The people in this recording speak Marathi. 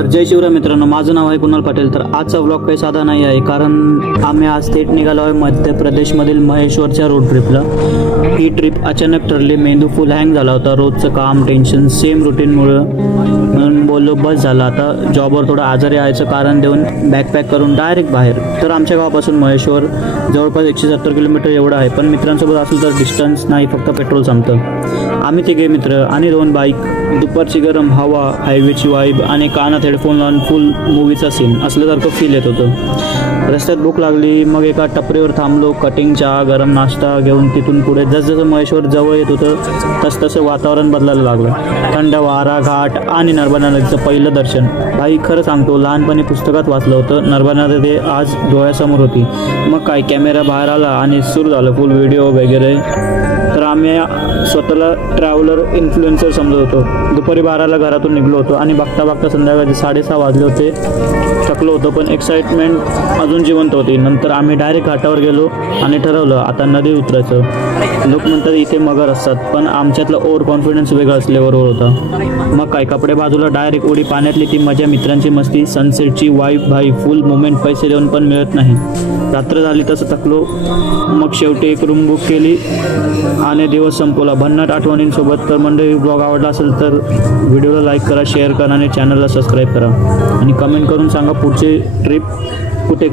तर जय शिवराय मित्रांनो, माझं नाव आहे कुणाल पाटील. तर आजचा व्लॉग काही साधा नाही आहे, कारण आम्ही आज थेट निघालो आहे मध्य प्रदेशमधील महेश्वरच्या रोड ट्रिपला. ही ट्रिप अचानक ठरली. मेंदू फुल हँग झाला होता. रोजचं काम, टेन्शन, सेम रुटीनमुळं. म्हणून बोललो बस झालं आता. जॉबवर थोडं आजारी यायचं कारण देऊन बॅकपॅक करून डायरेक्ट बाहेर. तर आमच्या गावापासून महेश्वर जवळपास 170 किलोमीटर एवढं आहे. पण मित्रांसोबत असलं तर डिस्टन्स नाही, फक्त पेट्रोल संपतं. आम्ही तिघे मित्र आणि 2 बाईक. दुपारची गरम हवा, हायवेची वाईब आणि कानात हेडफोन लावून फुल मूवीचा सीन असल्यासारखं फील येत होतं. रस्त्यात भूक लागली, मग एका टपरीवर थांबलो. कटिंग चहा, गरम नाश्ता घेऊन तिथून पुढे जसजसं महेश्वर जवळ येत होतं तसतसं वातावरण बदलायला लागलं. थंड वारा, घाट आणि नर्मदा नदीचं पहिलं दर्शन. भाई खरं सांगतो, लहानपणी पुस्तकात वाचलं होतं. नर्मदा नदी आज डोळ्यासमोर होती. मग काय, कॅमेरा बाहेर आला आणि सुरू झालं फुल व्हिडिओ वगैरे. तर आम्ही स्वतःला ट्रॅव्हलर इन्फ्लुएन्सर समजत होतो. दुपारी 12ला घरातून निघलो होतो आणि बघता बघता संध्याकाळचे 6:30 वाजले होते. थकलो होतो पण एक्साइटमेंट अजून जिवंत होती. नंतर आम्ही डायरेक्ट घाटावर गेलो आणि ठरवलं आता नदीत उतरायचं. लोक म्हणतात इथे मगर असतात, पण आमच्यातला ओव्हर कॉन्फिडन्स वेगळाच लेवलवर होता. मग काय, कपडे बाजूला, डायरेक्ट उडी पाण्यातली ती मजा, मित्रांची मस्ती, सनसेटची वाईब. भाई फुल मोमेंट पैसे देऊन पण मिळत नाही. रात्र झाली तसं थकलो. मग शेवटी एक रूम बुक केली आणि दिवस संपवला भन्नाट आठवणींसोबत. तर मंडळी, ब्लॉग आवडला असेल तर व्हिडिओला लाईक करा, शेअर करा आणि चॅनलला सबस्क्राईब करा आणि कमेंट करून सांगा पुढची ट्रिप कुठे